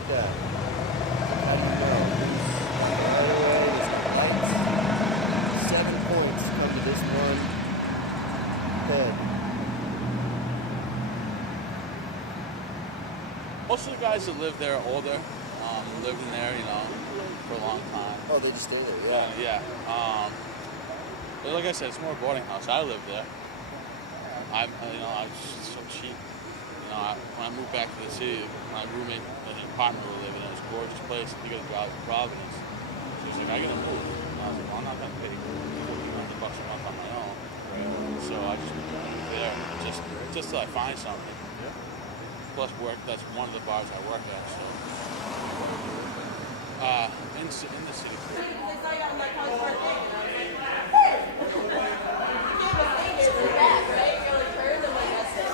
like that. How do you know? By the way, it's 7 points come to this one head. Most of the guys that live there are older, lived in there, for a long time. Oh, they just stay there, yeah. But like I said, it's more a boarding house. I live there. It's so cheap. When I moved back to the city, my roommate and his partner were living in this gorgeous place. He got a job in Providence. So he was like, I gotta move. And I was like, well, I'm not gonna pay $1,400 a month on my own. Right. So I just moved there just till I find something. Yeah. Plus work, that's one of the bars I work at, so. In the city.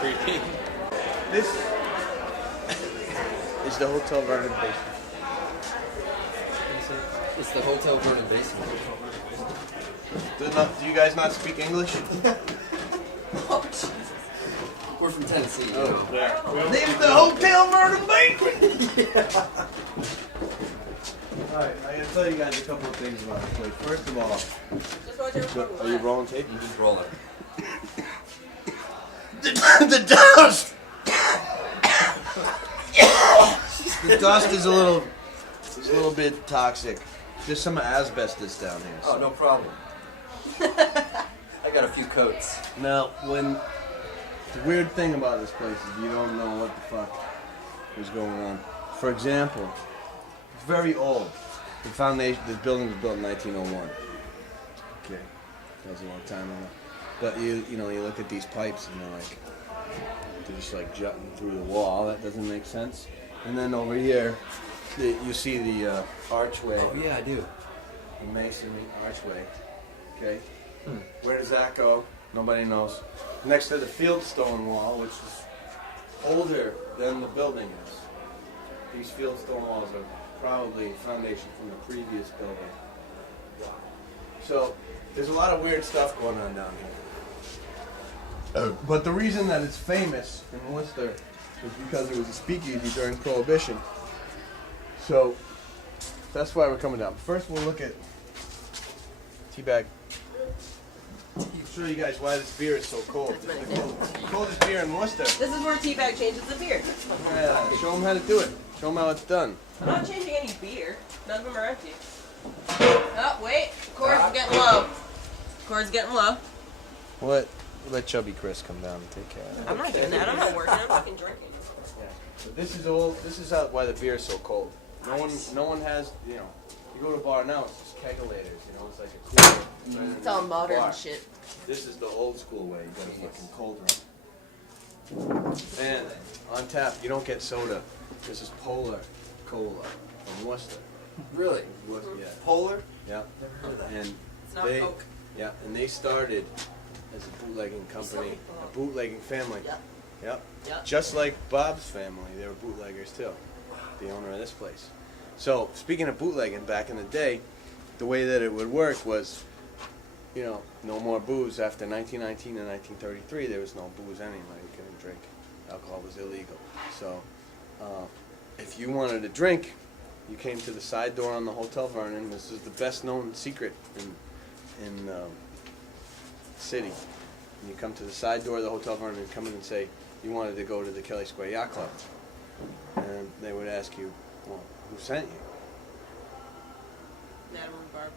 Creepy. This is the Hotel Vernon basement. It's the Hotel Vernon basement. Do you guys not speak English? We're from Tennessee. Oh, yeah. This is the Hotel Vernon basement! Yeah. Alright, I gotta tell you guys a couple of things about this place. First of all, are you rolling tape? You just roll it. The dust! The dust is a little bit toxic. There's some asbestos down here. Oh, no problem. I got a few coats. Now, the weird thing about this place is you don't know what the fuck is going on. For example, it's very old. The foundation, this building was built in 1901. Okay, that was a long time ago. But you look at these pipes and they're just like jutting through the wall. That doesn't make sense. And then over here, you see the archway. Oh yeah, I do. The masonry archway. Okay. Where does that go? Nobody knows. Next to the fieldstone wall, which is older than the building is. These fieldstone walls are probably foundation from the previous building. So there's a lot of weird stuff going on down here. But the reason that it's famous in Worcester is because it was a speakeasy during Prohibition. So that's why we're coming down. First we'll look at Teabag. I'll show you guys why this beer is so cold. It's the coldest beer in Worcester. This is where Teabag changes the beer. Yeah, show them how to do it. Show them how it's done. I'm not changing any beer. None of them are empty. Oh, wait. Cord's getting low. Cord's getting low. What? Let Chubby Chris come down and take care of it. I'm not doing that. I'm not working. I'm fucking drinking. Yeah. So this is old. This is why the beer is so cold. No one has. You go to a bar now. It's just kegelators. It's like a cooler. It's all modern bar. shit. This is the old school way. You got a fucking cold run. And on tap, you don't get soda. This is Polar Cola from Worcester. Really? Yeah. Polar? Yeah. Never heard of that. And It's not Coke. Yeah, and they started as a bootlegging company, a bootlegging family. Yep. Yep. Just like Bob's family, they were bootleggers too. The owner of this place. So speaking of bootlegging, back in the day, the way that it would work was, no more booze. After 1919 and 1933, there was no booze anyway. You couldn't drink. Alcohol was illegal. So if you wanted to drink, you came to the side door on the Hotel Vernon. This is the best known secret in the city. And you come to the side door of the Hotel Vernon and come in and say you wanted to go to the Kelly Square Yacht Club. And they would ask you, well, who sent you? Madam Rhubarb.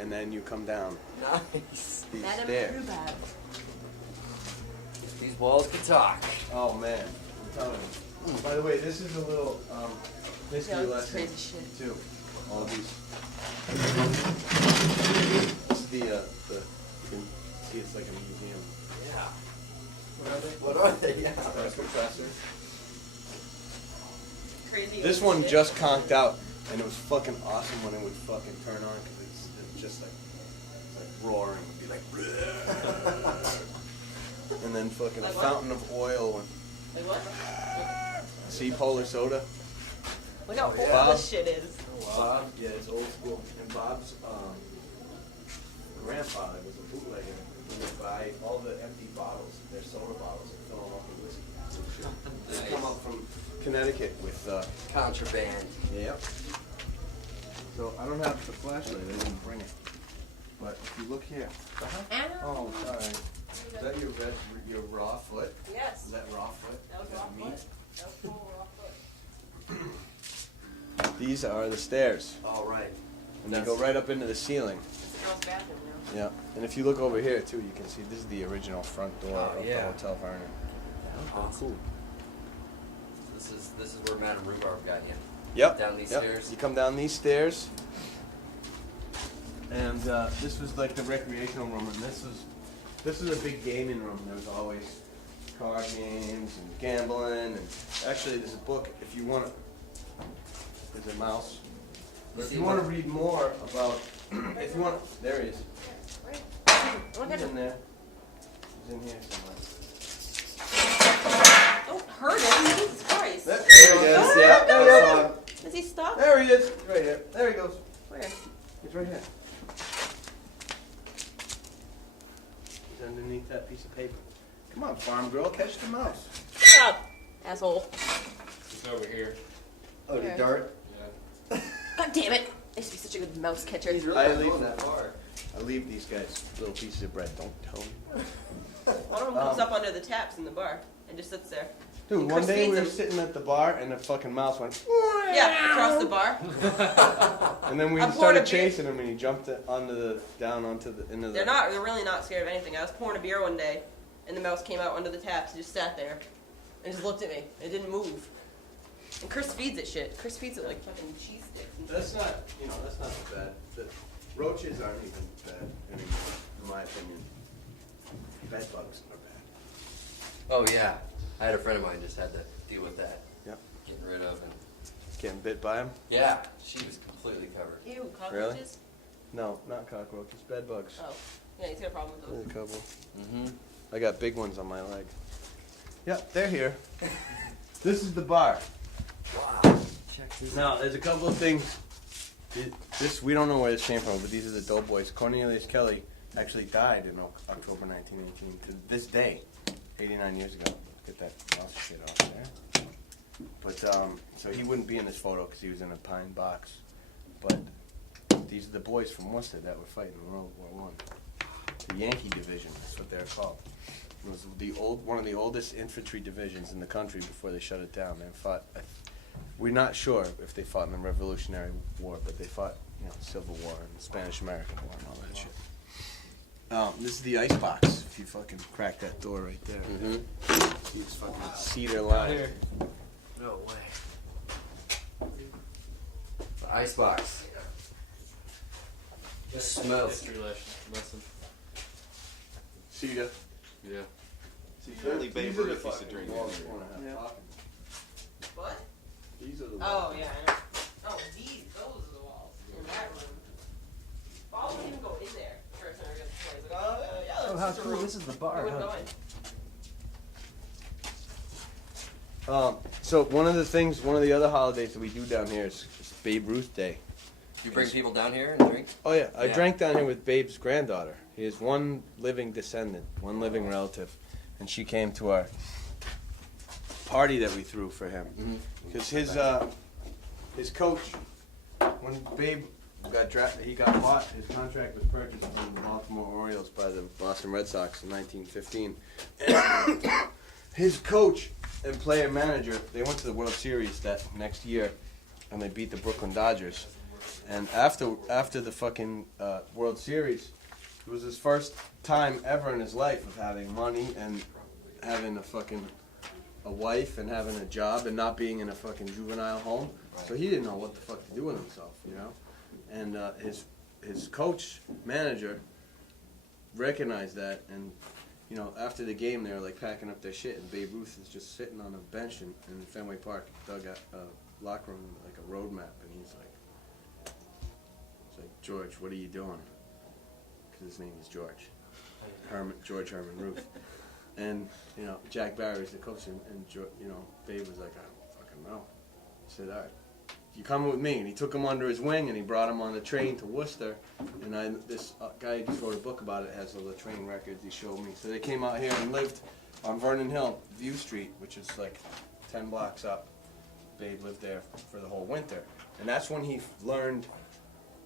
And then you come down Nice. these Madam stairs. Rhubarb. These walls can talk. Oh man, I'm telling you. By the way, this is a little history Yeah, lesson crazy shit. too. All these. This is the you can see it's like a museum. Yeah. What are they? Yeah. Professor. Crazy. This one just conked out, and it was fucking awesome when it would fucking turn on because it's just like roaring. It'd be like, and then fucking Like a what? fountain of oil and Like what? see Polar soda. Look how old Bob. this shit is. Bob, yeah, it's old school. And Bob's grandfather was a bootlegger. He would buy all the empty bottles, their soda bottles, and fill them up with whiskey. They come up from Connecticut with. Contraband. Yep. So I don't have the flashlight. I didn't bring it. But if you look here. Oh, sorry. Is that your raw foot? Yes. Is that raw foot? That was Is raw meat? foot. That was full raw foot. These are the stairs. All right. And they go right up into the ceiling. It's the girl's bathroom now. Yeah. And if you look over here too, you can see this is the original front door of the yeah. Hotel Vernon. Awesome. This is where Madame Rhubarb got you. Yep. Down these yep. stairs. You come down these stairs, and this was like the recreational room, and this was a big gaming room. There was always card games and gambling, and actually there's a book if you want to. There's a mouse. But if you want to read more about, if you want, there he is. He's in there. He's in here somewhere. Don't hurt him. Jesus Christ. There he is. Yeah. There he is. Is he stuck? There he is. Right here. There he goes. Where? He's right here. He's underneath that piece of paper. Come on, farm girl, catch the mouse. Shut up, asshole. He's over here. Oh, the dart. Yeah. God damn it. I used to be such a good mouse catcher. He's really I not leave going that far. I leave these guys little pieces of bread. Don't tell me. One of them comes up under the taps in the bar and just sits there. Dude, And one Chris day we feeds were him. sitting at the bar and a fucking mouse went. Yeah, across the bar. And then we I poured started a beer. chasing him, and he jumped down onto the into the. They're really not scared of anything. I was pouring a beer one day, and the mouse came out under the taps and just sat there, and just looked at me. It didn't move. And Chris feeds it shit. Chris feeds it like fucking cheese sticks. And That's not, that's not bad. The roaches aren't even bad anymore, in my opinion. Bed bugs are bad. Oh yeah, I had a friend of mine just had to deal with that. Yep. Getting rid of and Getting bit by them? yeah, she was completely covered. Ew, cockroaches? No, not cockroaches. Bed bugs. Oh. Yeah, he's got a problem with There's those. a couple. Mm-hmm. I got big ones on my leg. Yep, they're here. This is the bar. Wow. Check this out. Now, there's a couple of things. This we don't know where this came from, but these are the Doughboys. Cornelius Kelly actually died in October 1918 to this day, 89 years ago. Get that mouse shit off there. But so he wouldn't be in this photo because he was in a pine box. But these are the boys from Worcester that were fighting in World War I. The Yankee Division, that's what they're called. It was one of the oldest infantry divisions in the country before they shut it down. They fought. We're not sure if they fought in the Revolutionary War, but they fought, Civil War and the Spanish-American War and all that shit. This is the ice box. If you fucking crack that door right there, Mm-hmm. you just fucking see their line. No way. The icebox. Just smells. History lesson. See ya. Yeah. See Only Babe Ruth used to drink in walls here. we wanna have Yeah. talking. What? These are the Oh, walls. yeah, I know. Oh, those are the walls in that room. Paul wouldn't even go in there first time I got the place. Like, oh, yeah, that's Oh, how just a cool. room. This is the I bar, wouldn't huh? go in. So one of the other holidays that we do down here is Babe Ruth Day. You bring people down here and drink? Oh yeah, I Yeah. drank down here with Babe's granddaughter. He has one living descendant, one living relative, and she came to our party that we threw for him. Mm-hmm. Because his coach, when Babe got drafted, he got bought. His contract was purchased from the Baltimore Orioles by the Boston Red Sox in 1915. His coach and player manager, they went to the World Series that next year, and they beat the Brooklyn Dodgers. And after the fucking World Series, it was his first time ever in his life of having money and having a wife and having a job and not being in a fucking juvenile home. So he didn't know what the fuck to do with himself, And his coach manager recognized that, and after the game they were like packing up their shit, and Babe Ruth is just sitting on a bench in Fenway Park, dug out a locker room like a road map, and he's like, George, what are you doing? Because his name is George. George Herman Ruth. And, Jack Barry's the coach, and Babe was like, I don't fucking know. He said, all right, you coming with me? And he took him under his wing, and he brought him on the train to Worcester. And this guy just wrote a book about it. It has all the train records he showed me. So they came out here and lived on Vernon Hill, View Street, which is like 10 blocks up. they lived there for the whole winter. And that's when he learned,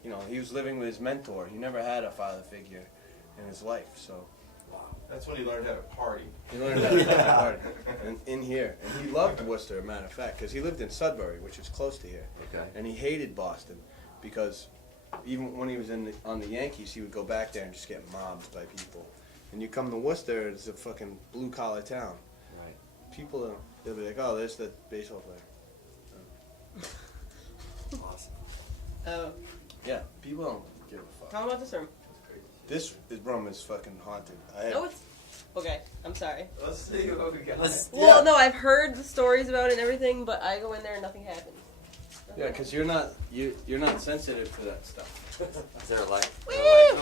you know, he was living with his mentor. He never had a father figure in his life, so. That's when he learned how to party. He learned how to party in here. And he loved Worcester, as a matter of fact, because he lived in Sudbury, which is close to here. Okay. And he hated Boston because even when he was on the Yankees, he would go back there and just get mobbed by people. And you come to Worcester, it's a fucking blue-collar town. Right. People, they'll be like, oh, there's the baseball player. Awesome. Oh. Yeah, people don't give a fuck. Tell them about this room. This room is fucking haunted. No, it's okay. I'm sorry. Let's see what we got. Well, no, I've heard the stories about it and everything, but I go in there and nothing happens. Yeah, because you're not sensitive to that stuff. Is there a light? Woo!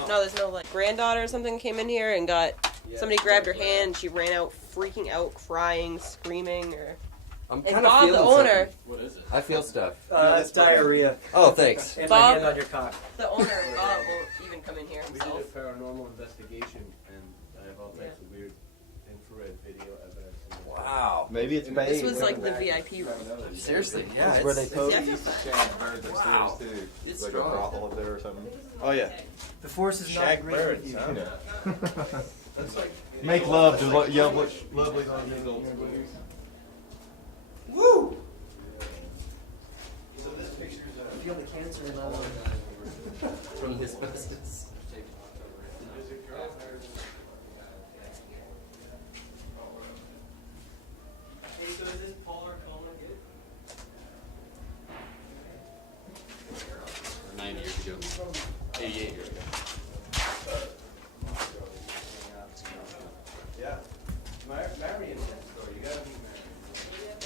No, there's no like. Granddaughter or something came in here and got Yeah, somebody grabbed her hand. And she ran out, freaking out, crying, screaming, or. I'm And kind of Bob, feeling the owner, something. What is it? I feel stuff. It's diarrhea. Oh, thanks. And Bob- my hand on your cock. the owner, Bob, won't even come in here We did a himself. paranormal investigation, and I have all types of weird infrared video evidence. Wow. Maybe it's This was like the VIP room. Seriously, yeah. That's where they it's- poke. Yeah, it's just Shag birds upstairs Wow. too. It's like strong. a brothel up there or something. Oh yeah, The force is not shag great birds. with you. Huh? That's like Make love to lovely Woo! So this picture's I feel the cancer in all of From this business. Hey, so is this Paul or Coleman, dude? 9 years ago. 88 years ago. Yeah. Marion next door. You gotta meet Marion.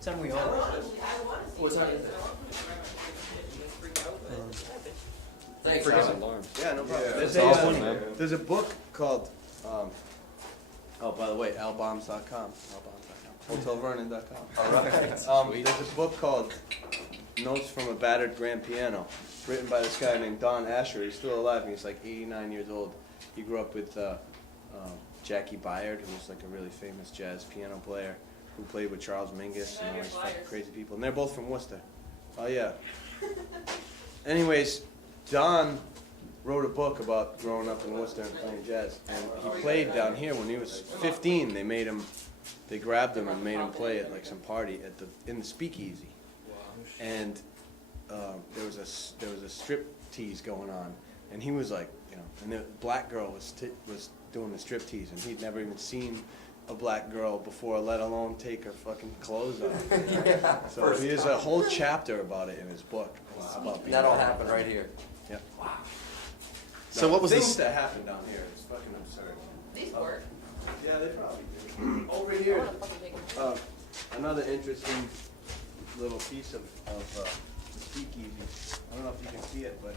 Tell me all. What's that? Thanks, Forget Alan. alarms. Yeah, no problem. Yeah, There's, that's a, awesome, man. there's a book called, oh, by the way, albombs.com. HotelVernon.com. Alright. There's a book called Notes from a Battered Grand Piano, written by this guy named Don Asher. He's still alive, and he's like 89 years old. He grew up with Jackie Byard, who was like a really famous jazz piano player, who played with Charles Mingus and all these fucking crazy people. And they're both from Worcester. Oh, yeah. Anyways, Don wrote a book about growing up in Worcester and playing jazz. And he played down here when he was 15. They grabbed him and made him play at like some party in the speakeasy. And there was a strip tease going on, and he was like, you know, and the black girl was doing the strip tease, and he'd never even seen a black girl before, let alone take her fucking clothes off. Yeah, So first he has time. a whole chapter about it in his book. About being That'll black. happen right here. Yeah. Wow. So what was things this? that happen down here? It's fucking absurd. These work. Yeah, they probably do. Over I here, wanna fucking take them. another interesting little piece of the speakeasy. I don't know if you can see it, but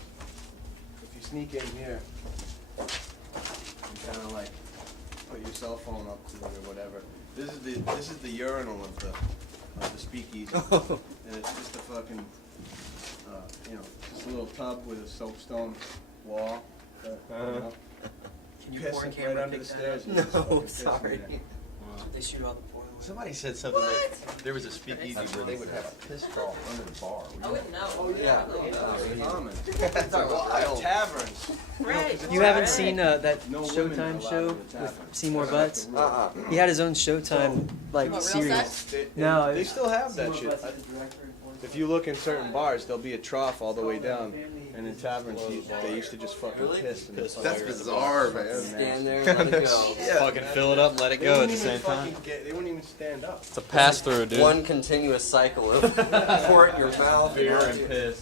if you sneak in here, you kind of like put your cell phone up to it or whatever. This is the urinal of the speakeasy, and it's just a fucking just a little tub with a soapstone wall. Can you Piss porn right camera under pick the that stairs. up? and just fucking No, piss in sorry. there. They shoot all the porn. Somebody said something that there was a speakeasy where they would have a piss trough under the bar. I wouldn't know. Oh yeah, Probably. that's common. They're wild. Taverns. Right. You haven't right. seen that No women Showtime allowed show in the tavern. with Seymour Butts? Uh-uh. He had his own Showtime like What, real series. sex? No, they it's- still have that Seymour shit. Butts is the director and porn If you look in certain bars, there'll be a trough all the way down, and in taverns, they used to just fucking Really? piss. And That's bizarre, man. Stand there and let it go. Fucking fill it up and let it go at the same time. They wouldn't even stand up. It's a pass through, dude. One continuous cycle of pour it in your mouth. Beer and piss.